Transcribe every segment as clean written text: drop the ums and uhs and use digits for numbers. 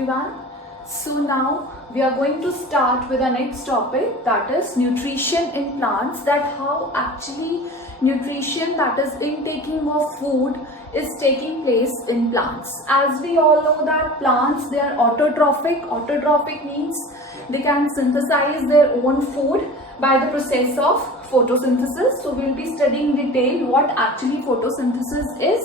everyone. So now we are going to start with our next topic, that is nutrition in plants, that how actually nutrition, that is intaking of food, is taking place in plants. As we all know that plants, they are autotrophic. Autotrophic means they can synthesize their own food by the process of photosynthesis. So we will be studying in detail what actually photosynthesis is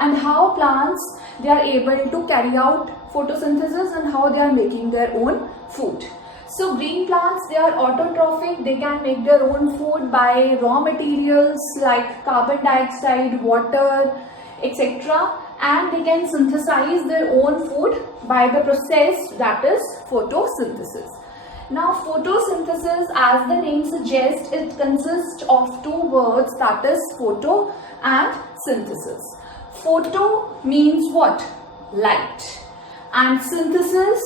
and how plants, they are able to carry out photosynthesis and how they are making their own food. So green plants, they are autotrophic. They can make their own food by raw materials like carbon dioxide, water, etc. And they can synthesize their own food by the process, that is photosynthesis. Now photosynthesis, as the name suggests, it consists of two words, that is photo and synthesis. Photo means what? Light. And synthesis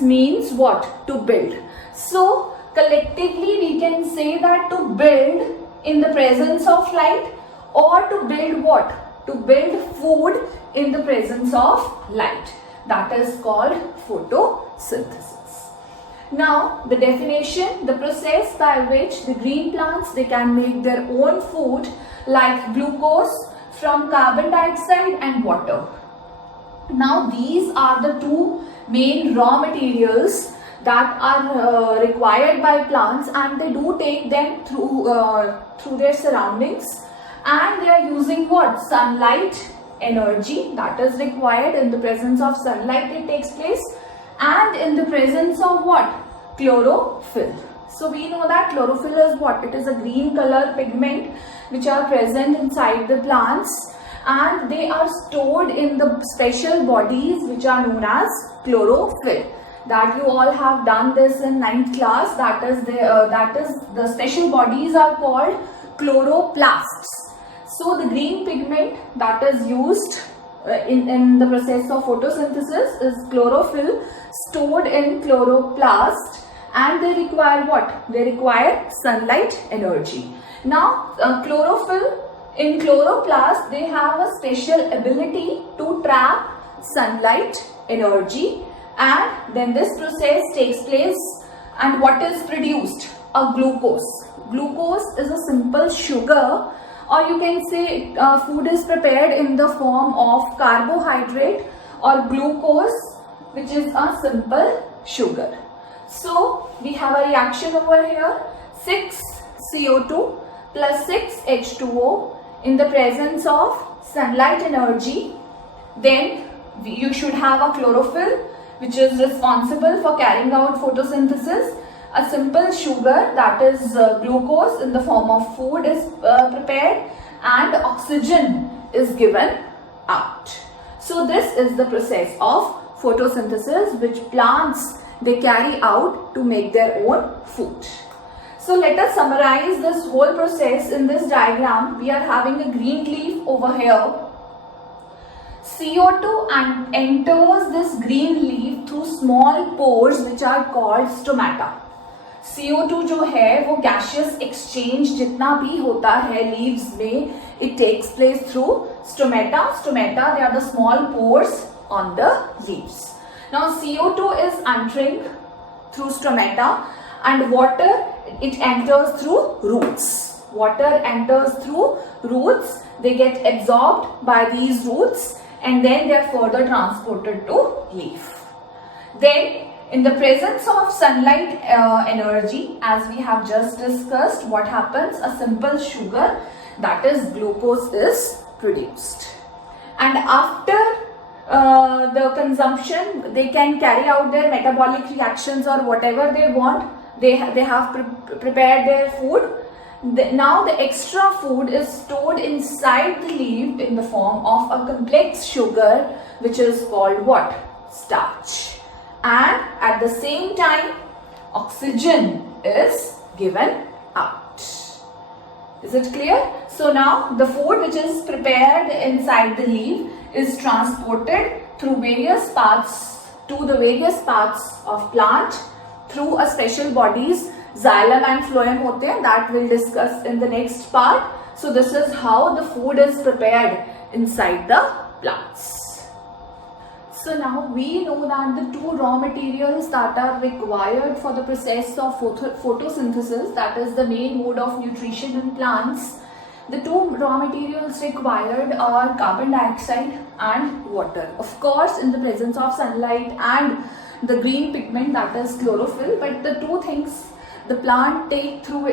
means what? To build. So collectively we can say that to build in the presence of light, or to build what? To build food in the presence of light. That is called photosynthesis. Now the definition, the process by which the green plants, they can make their own food like glucose from carbon dioxide and water. Now these are the two main raw materials that are required by plants, and they do take them through their surroundings, and they are using what? Sunlight energy that is required. In the presence of sunlight it takes place, and in the presence of what? Chlorophyll. So we know that chlorophyll is what? It is a green color pigment which are present inside the plants, and they are stored in the special bodies which are known as chlorophyll. That you all have done this in 9th class. That is the special bodies are called chloroplasts. So the green pigment that is used in the process of photosynthesis is chlorophyll stored in chloroplast, and they require what? They require sunlight energy. Now chlorophyll, in chloroplast, they have a special ability to trap sunlight energy, and then this process takes place, and what is produced? A glucose. Glucose is a simple sugar, or you can say food is prepared in the form of carbohydrate or glucose, which is a simple sugar. So we have a reaction over here, 6 CO2 plus 6 H2O in the presence of sunlight energy. Then you should have a chlorophyll which is responsible for carrying out photosynthesis. A simple sugar, that is glucose in the form of food, is prepared, and oxygen is given out. So this is the process of photosynthesis which plants, they carry out to make their own food. So let us summarize this whole process in this diagram. We are having a green leaf over here. CO2 enters this green leaf through small pores which are called stomata. CO2 जो है वो gaseous exchange जितना भी होता है leaves में, it takes place through stomata. Stomata, they are the small pores on the leaves. Now CO2 is entering through stomata, and water, it enters through roots. Water enters through roots. They get absorbed by these roots, and then they are further transported to leaf. Then in the presence of sunlight energy, as we have just discussed, what happens? A simple sugar, that is glucose, is produced. And after the consumption, they can carry out their metabolic reactions or whatever they want. They have prepared their food. Now the extra food is stored inside the leaf in the form of a complex sugar which is called what? Starch. And at the same time, oxygen is given out. Is it clear? So now the food which is prepared inside the leaf is transported through various parts to the various parts of plant through a special bodies, xylem and phloem hote hain, that we'll discuss in the next part. So this is how the food is prepared inside the plants. So now we know that the two raw materials that are required for the process of photosynthesis, that is the main mode of nutrition in plants, the two raw materials required are carbon dioxide and water. Of course, in the presence of sunlight and the green pigment, that is chlorophyll, but the two things the plant take through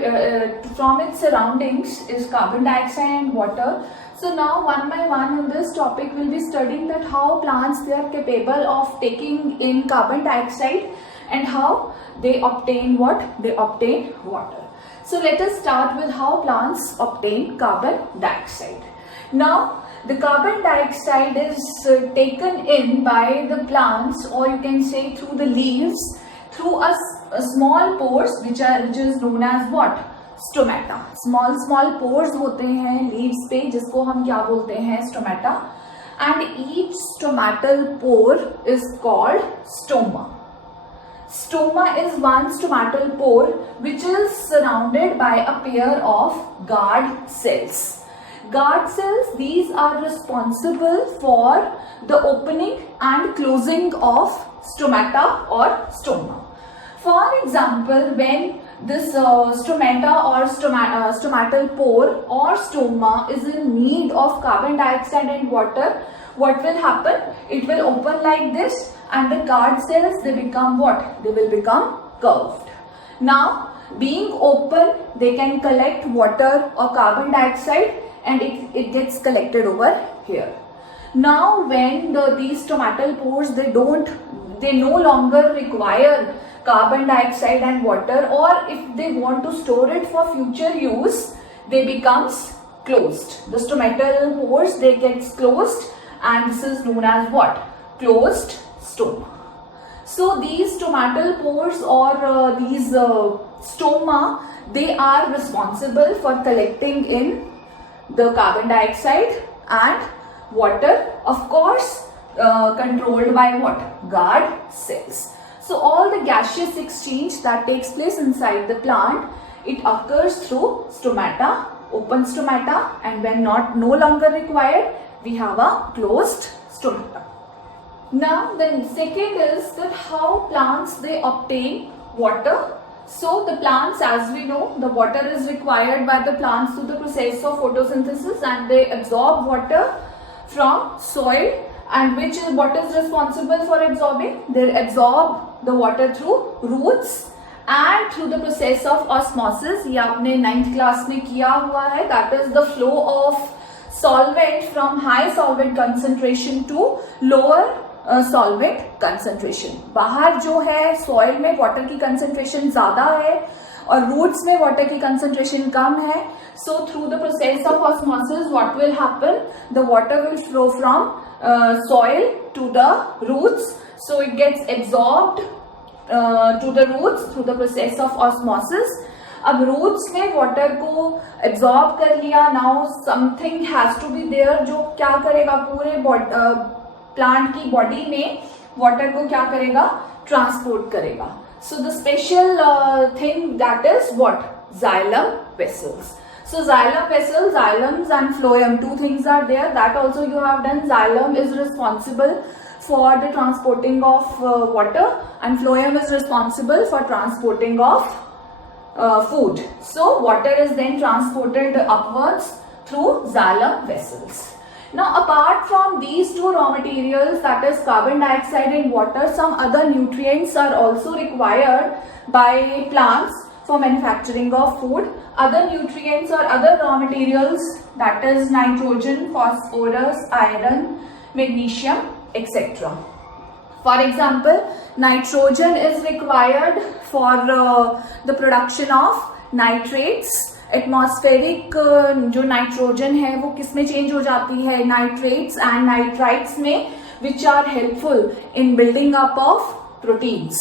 from its surroundings is carbon dioxide and water. So now one by one in this topic we'll be studying that how plants they are capable of taking in carbon dioxide and how they obtain what? They obtain water. So let us start with how plants obtain carbon dioxide. Now the carbon dioxide is taken in by the plants, or you can say through the leaves, through a small pores which is known as what? Stomata. Small pores होते हैं leaves पे, जिसको हम क्या बोलते हैं? Stomata. And each stomatal pore is called stoma. Stoma is one stomatal pore which is surrounded by a pair of guard cells. Guard cells, these are responsible for the opening and closing of stomata or stoma. For example, when this stomata or stomatal pore or stoma is in need of carbon dioxide and water, what will happen? It will open like this, and the guard cells, they become what? They will become curved. Now, being open, they can collect water or carbon dioxide, and it gets collected over here. Now, when these stomatal pores, they no longer require carbon dioxide and water, or if they want to store it for future use, they becomes closed. The stomatal pores, they gets closed, and this is known as what? Closed stoma. So these stomatal pores or these stoma, they are responsible for collecting in the carbon dioxide and water, of course controlled by what? Guard cells. So all the gaseous exchange that takes place inside the plant, it occurs through stomata, open stomata, and when no longer required, we have a closed stomata. Now the second is that how plants they obtain water. So the plants, as we know, the water is required by the plants through the process of photosynthesis, and they absorb water from soil. And what is responsible for absorbing? They absorb the water through roots and through the process of osmosis. ये आपने 9th class में किया हुआ है. That is the flow of solvent from high solvent concentration to lower solvent concentration. बाहर जो है soil में water की concentration ज़्यादा है और roots में water की concentration कम है. So through the process of osmosis, what will happen? The water will flow from soil to the roots. So it gets absorbed to the roots through the process of osmosis. अब roots में water को absorb कर लिया. Now something has to be there जो क्या करेगा? पूरे plant की body में water को क्या करेगा? Transport करेगा. So the special thing, that is what? Xylem vessels. So xylem vessels, xylems and phloem, two things are there. That also you have done. Xylem is responsible for the transporting of water, and phloem is responsible for transporting of food. So water is then transported upwards through xylem vessels. Now apart from these two raw materials, that is carbon dioxide and water, some other nutrients are also required by plants for manufacturing of food. Other nutrients or other raw materials, that is nitrogen, phosphorus, iron, magnesium, etc. For example, nitrogen is required for the production of nitrates. Atmospheric जो nitrogen है वो किस में change हो जाती है? Nitrates and nitrites में, which are helpful in building up of proteins.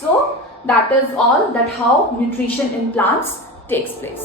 So that is all, that how nutrition in plants takes place.